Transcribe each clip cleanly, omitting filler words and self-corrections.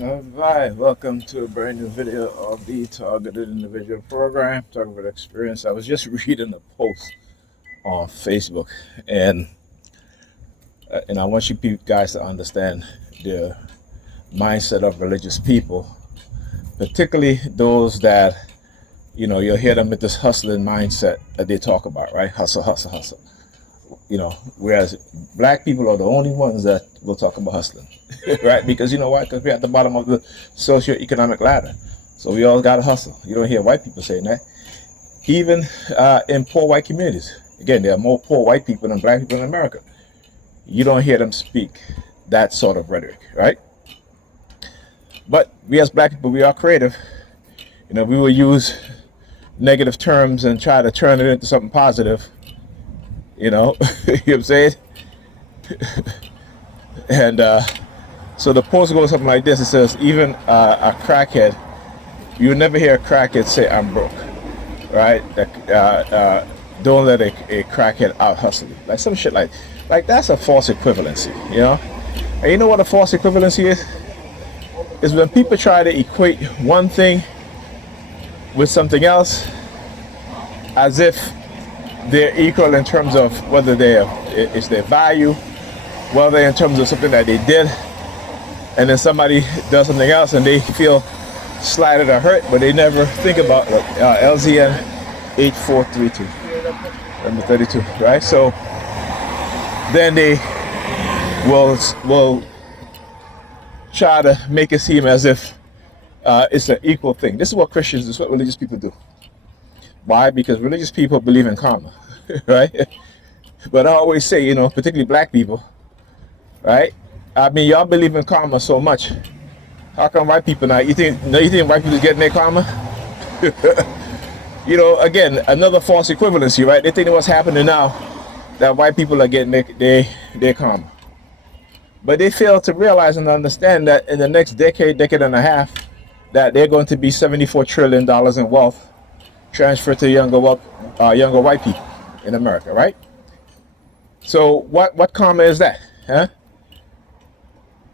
Alright, welcome to a brand new video of the Targeted Individual Program, talking about experience. I was just reading a post on Facebook, and I want you guys to understand the mindset of religious people, particularly those that, you'll hear them with this hustling mindset that they talk about, right? Hustle, hustle, hustle. Whereas black people are the only ones that will talk about hustling, right? Because you know why? Because we're at the bottom of the socioeconomic ladder. So we all got to hustle. You don't hear white people saying that. Even in poor white communities. Again, there are more poor white people than black people in America. You don't hear them speak that sort of rhetoric, right? But we as black people, we are creative. We will use negative terms and try to turn it into something positive. You know what I'm saying? And so the post goes something like this. It says, even a crackhead, you'll never hear a crackhead say, I'm broke, right? Don't let a crackhead out hustle you. Like some shit like that's a false equivalency, And you know what a false equivalency is? Is when people try to equate one thing with something else as if they're equal in terms of whether it's their value, whether in terms of something that they did, and then somebody does something else and they feel slighted or hurt, but they never think about LZN 8432, number 32, right? So then they will try to make it seem as if it's an equal thing. This is what religious people do. Why? Because religious people believe in karma, right? But I always say, particularly black people, right? I mean, y'all believe in karma so much. How come white people not? You think white people is getting their karma? Again, another false equivalency, right? They think what's happening now, that white people are getting their karma. But they fail to realize and understand that in the next decade and a half, that they're going to be $74 trillion in wealth transferred to younger white people in America, right? So what karma is that, huh?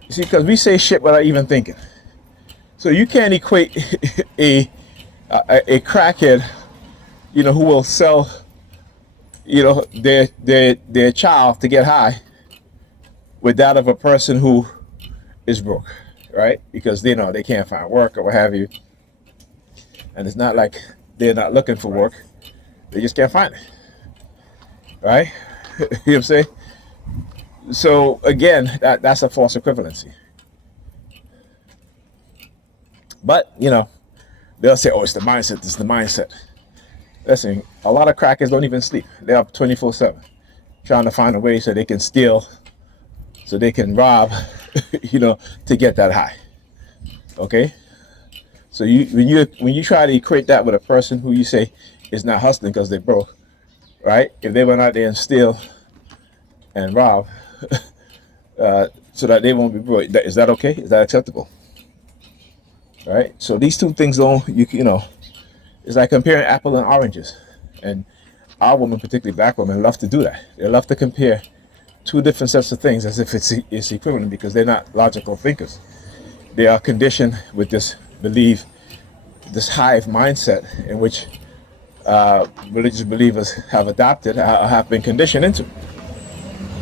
You see, because we say shit without even thinking. So you can't equate a crackhead, who will sell, their child to get high with that of a person who is broke, right? Because they can't find work or what have you. And it's not like they're not looking for work. They just can't find it, right? You know what I'm saying? So again, that's a false equivalency. But, they'll say, oh, it's the mindset, it's the mindset. Listen, a lot of crackers don't even sleep. They're up 24/7, trying to find a way so they can steal, so they can rob, to get that high. Okay? So when you try to equate that with a person who you say is not hustling because they're broke, right? If they went out there and steal and rob, so that they won't be broke, is that okay? Is that acceptable? Right? So these two things it's like comparing apple and oranges. And our women, particularly black women, love to do that. They love to compare two different sets of things as if it's equivalent, because they're not logical thinkers. They are conditioned with this hive mindset in which religious believers have adopted, have been conditioned into.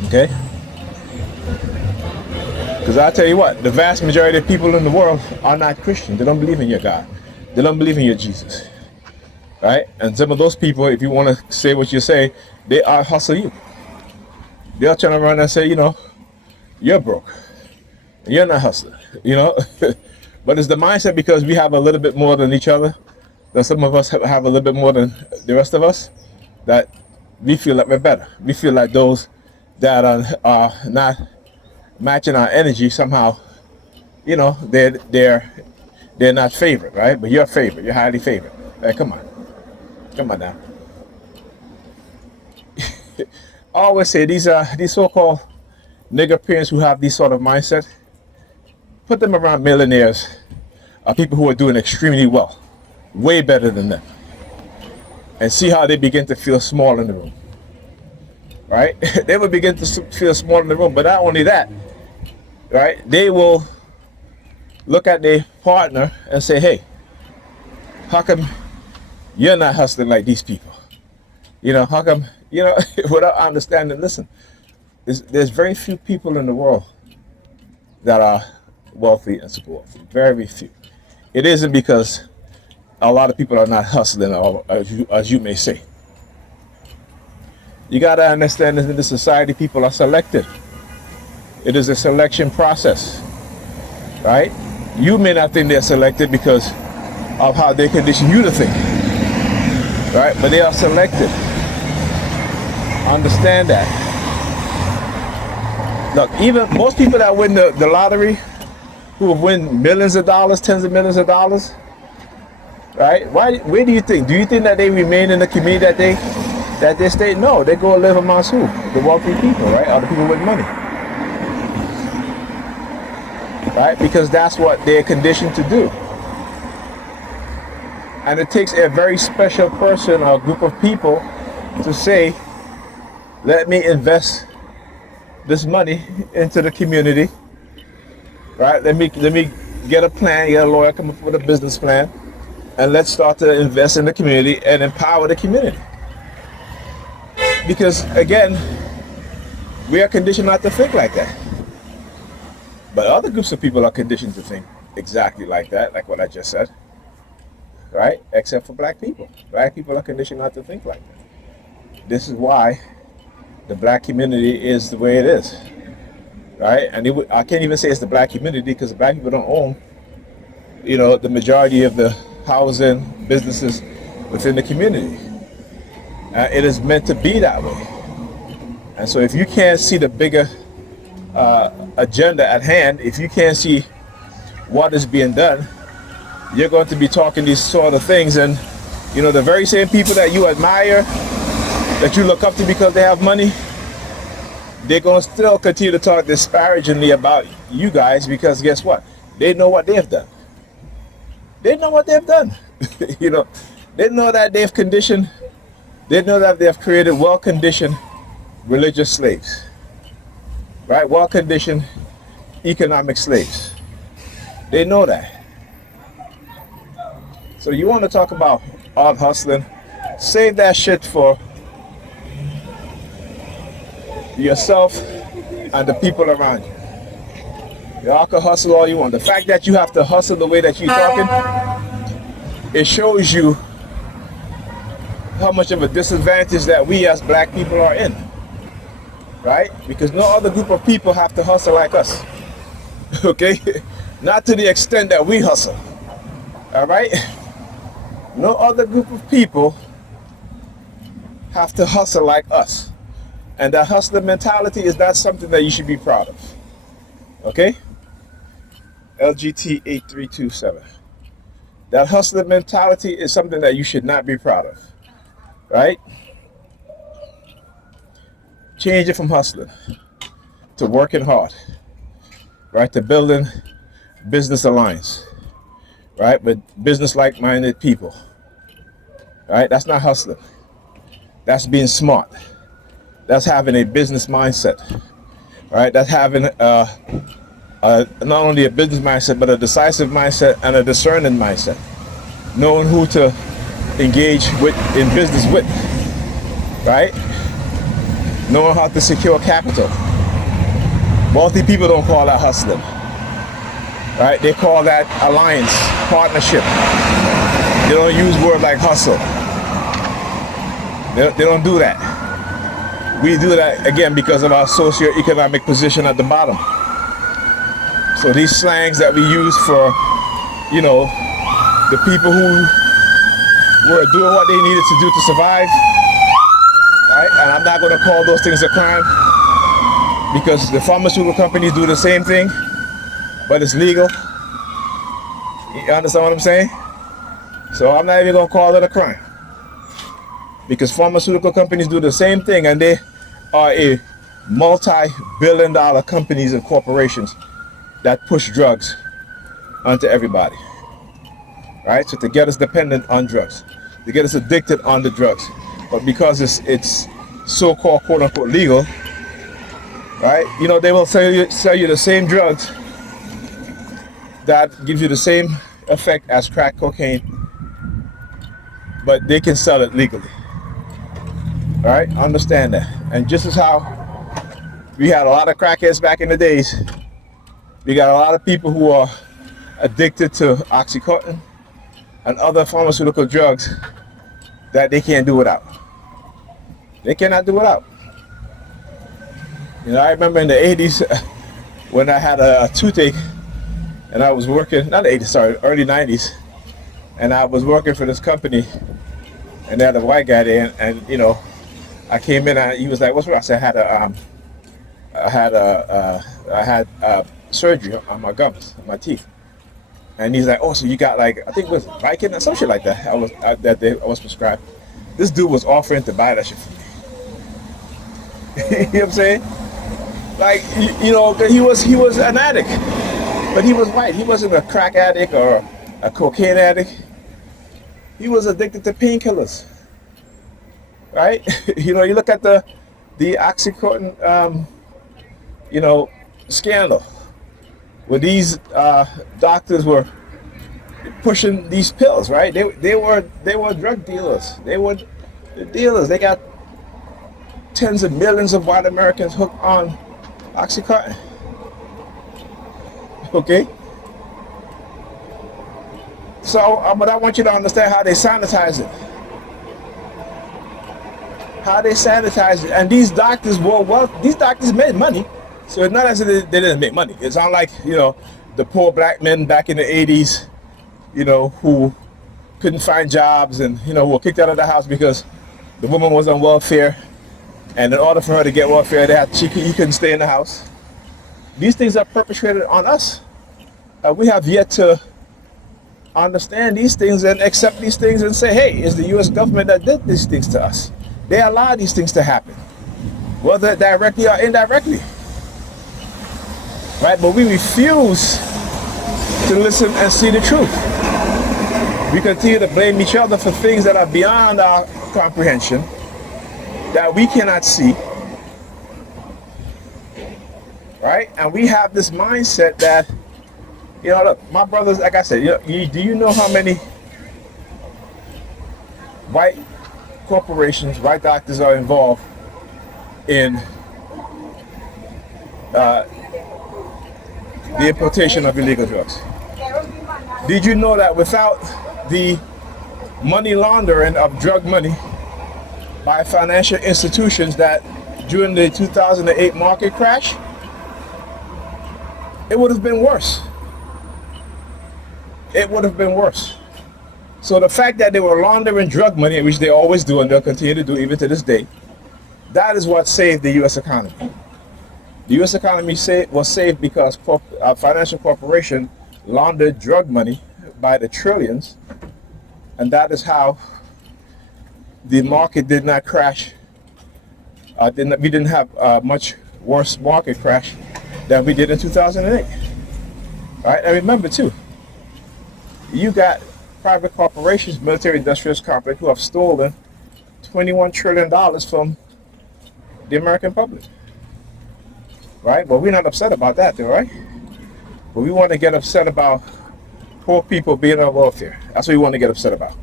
Okay? Because I tell you what, the vast majority of people in the world are not Christian. They don't believe in your God. They don't believe in your Jesus. Right? And some of those people, if you want to say what you say, they are hustle you. They'll turn around and say, you're broke. You're not hustling. But it's the mindset, because we have a little bit more than each other, that some of us have a little bit more than the rest of us, that we feel like we're better. We feel like those that are not matching our energy somehow, they're not favored, right? But you're favored. You're highly favored. Right, come on now. I always say these so-called Negropeans who have these sort of mindset, put them around millionaires, people who are doing extremely well, way better than them, and see how they begin to feel small in the room, right? They will begin to feel small in the room. But not only that, right? They will look at their partner and say, hey, how come you're not hustling like these people? How come, without understanding, listen, there's very few people in the world that are wealthy and super wealthy. Very few. It isn't because a lot of people are not hustling, as you may say. You got to understand that in this society, people are selected. It is a selection process, right? You may not think they're selected because of how they condition you to think, right? But they are selected. Understand that. Look, even most people that win the lottery, who have won millions of dollars, tens of millions of dollars, right? Where do you think? Do you think that they remain in the community that they stay? No, they go live amongst who? The wealthy people, right? Or the people with money. Right? Because that's what they're conditioned to do. And it takes a very special person or group of people to say, let me invest this money into the community, right? Let me get a plan, get a lawyer, come up with a business plan, and let's start to invest in the community and empower the community. Because again, we are conditioned not to think like that. But other groups of people are conditioned to think exactly like that, like what I just said, right? Except for black people. Black people are conditioned not to think like that. This is why the black community is the way it is, right? And I can't even say it's the black community because the black people don't own, the majority of the housing, businesses within the community. It is meant to be that way. And so if you can't see the bigger agenda at hand, if you can't see what is being done, you're going to be talking these sort of things. And, the very same people that you admire, that you look up to because they have money, they're going to still continue to talk disparagingly about you guys because guess what? They know what they've done. They know what they've done. They know that they've conditioned, they know that they've created well-conditioned religious slaves, right? Well-conditioned economic slaves. They know that. So you want to talk about hard hustling, save that shit for yourself and the people around you. Y'all can hustle all you want. The fact that you have to hustle the way that you're talking, it shows you how much of a disadvantage that we as black people are in, right? Because no other group of people have to hustle like us, okay? Not to the extent that we hustle, all right? No other group of people have to hustle like us. And that hustler mentality is not something that you should be proud of. Okay? LGT 8327. That hustler mentality is something that you should not be proud of. Right? Change it from hustling to working hard. Right? To building business alliance. Right? With business like-minded people. Right? That's not hustling. That's being smart. That's having a business mindset, right? That's having not only a business mindset, but a decisive mindset and a discerning mindset. Knowing who to engage with in business with, right? Knowing how to secure capital. Wealthy people don't call that hustling, right? They call that alliance, partnership. They don't use words like hustle. They don't do that. We do that, again, because of our socioeconomic position at the bottom. So these slangs that we use for, the people who were doing what they needed to do to survive, right? And I'm not going to call those things a crime because the pharmaceutical companies do the same thing, but it's legal. You understand what I'm saying? So I'm not even going to call it a crime. Because pharmaceutical companies do the same thing, and they are a multi-billion-dollar companies and corporations that push drugs onto everybody. Right? So to get us dependent on drugs, to get us addicted on the drugs. But because it's so-called quote-unquote legal, right? They will sell you the same drugs that gives you the same effect as crack cocaine, but they can sell it legally. All right, understand that. And just as how we had a lot of crackheads back in the days, we got a lot of people who are addicted to Oxycontin and other pharmaceutical drugs that they can't do without. They cannot do without. You know, I remember in the 80s when I had a toothache and I was working, not the 80s, sorry, early 90s, and I was working for this company and they had a white guy there, and you know, I came in and he was like, "What's wrong?" I said, I had surgery on my gums, on my teeth." And he's like, "Oh, so you got like, I think it was Vicodin or some shit like that." I was prescribed. This dude was offering to buy that shit for me. You know what I'm saying? Like, you know, he was an addict, but he was white. He wasn't a crack addict or a cocaine addict. He was addicted to painkillers, right? You know, you look at the Oxycontin, you know, scandal, where these doctors were pushing these pills, right? They were drug dealers. They were the dealers. They got tens of millions of white Americans hooked on Oxycontin. Okay? So, but I want you to understand how they sanitize it. How they sanitize it. And these doctors these doctors made money. So it's not as if they didn't make money. It's not like, you know, the poor black men back in the 80s, you know, who couldn't find jobs and, you know, were kicked out of the house because the woman was on welfare. And in order for her to get welfare, he couldn't stay in the house. These things are perpetrated on us. We have yet to understand these things and accept these things and say, hey, it's the U.S. government that did these things to us. They allow these things to happen, whether directly or indirectly. Right? But we refuse to listen and see the truth. We continue to blame each other for things that are beyond our comprehension, that we cannot see. Right? And we have this mindset that, you know, look, my brothers, like I said, do you know how many white corporations, white doctors are involved in the importation of illegal drugs? Did you know that without the money laundering of drug money by financial institutions, that during the 2008 market crash, it would have been worse? It would have been worse. So the fact that they were laundering drug money, which they always do and they'll continue to do even to this day, that is what saved the U.S. economy. The U.S. economy was saved because financial corporation laundered drug money by the trillions, and that is how the market did not crash. We didn't have a much worse market crash than we did in 2008. All right, and remember too, you got private corporations, military industrial complex, who have stolen $21 trillion from the American public. Right? But we're not upset about that, though, right? But we want to get upset about poor people being on welfare. That's what we want to get upset about.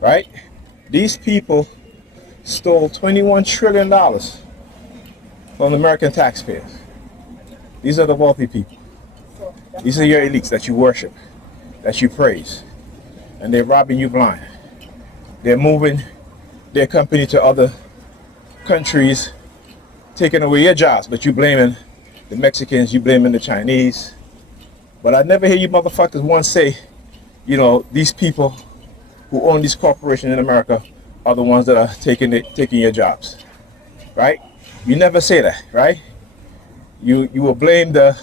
Right? These people stole $21 trillion from the American taxpayers. These are the wealthy people. These are your elites that you worship, that you praise. And they're robbing you blind. They're moving their company to other countries, taking away your jobs, but you blaming the Mexicans, you blaming the Chinese. But I never hear you motherfuckers once say, you know, these people who own these corporations in America are the ones that are taking your jobs, right? You never say that, right? You will blame the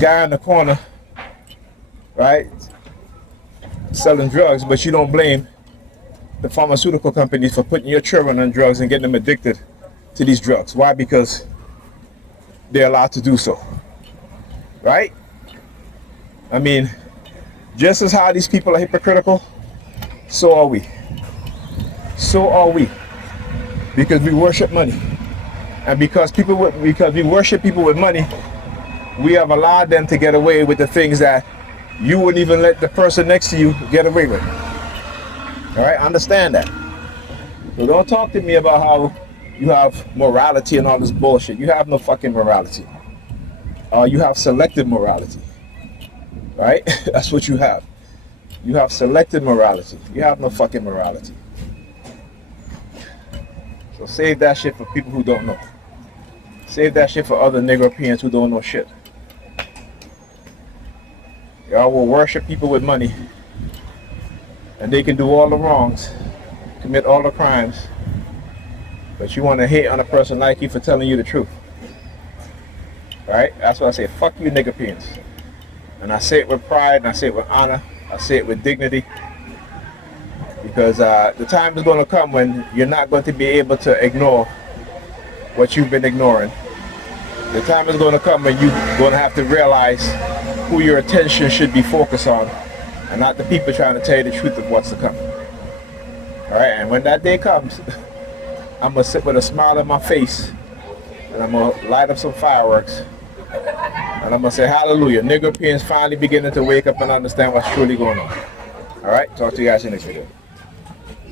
guy in the corner, right, selling drugs, but you don't blame the pharmaceutical companies for putting your children on drugs and getting them addicted to these drugs. Why? Because they're allowed to do so, right? I mean, just as how these people are hypocritical, so are we. So are we. Because we worship money. And because we worship people with money, we have allowed them to get away with the things that you wouldn't even let the person next to you get away with. All right, understand that. So don't talk to me about how you have morality and all this bullshit. You have no fucking morality. You have selective morality. Right? That's what you have. You have selective morality. You have no fucking morality. So save that shit for people who don't know. Save that shit for other Negropeans who don't know shit. Y'all will worship people with money, and they can do all the wrongs, commit all the crimes, but you want to hate on a person like you for telling you the truth. Right? That's why I say, fuck you Negropeans. And I say it with pride, and I say it with honor, I say it with dignity, because the time is going to come when you're not going to be able to ignore what you've been ignoring. The time is going to come when you're going to have to realize who your attention should be focused on, and not the people trying to tell you the truth of what's to come. Alright, and when that day comes, I'm going to sit with a smile on my face, and I'm going to light up some fireworks, and I'm going to say, hallelujah, Negropeans finally beginning to wake up and understand what's truly going on. Alright, talk to you guys in the next video.